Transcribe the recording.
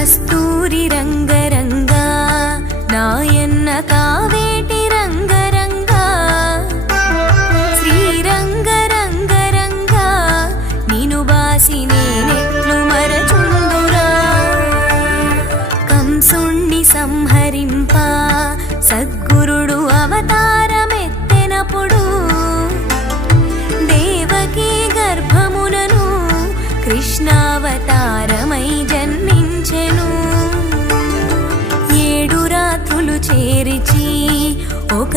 కస్తూరి రంగరంగా నాయన్న కావేటి రంగరంగా శ్రీరంగరంగరంగా నిను బాసి నేనెట్లు మరచుందురా కంసుణ్ణి సంహరింప సద్గురుడు అవతారమెత్తెనప్పుడు దేవకీ గర్భమునను కృష్ణావతారమై జన్మించెను 7 రాత్రులు చేరిచి ఒక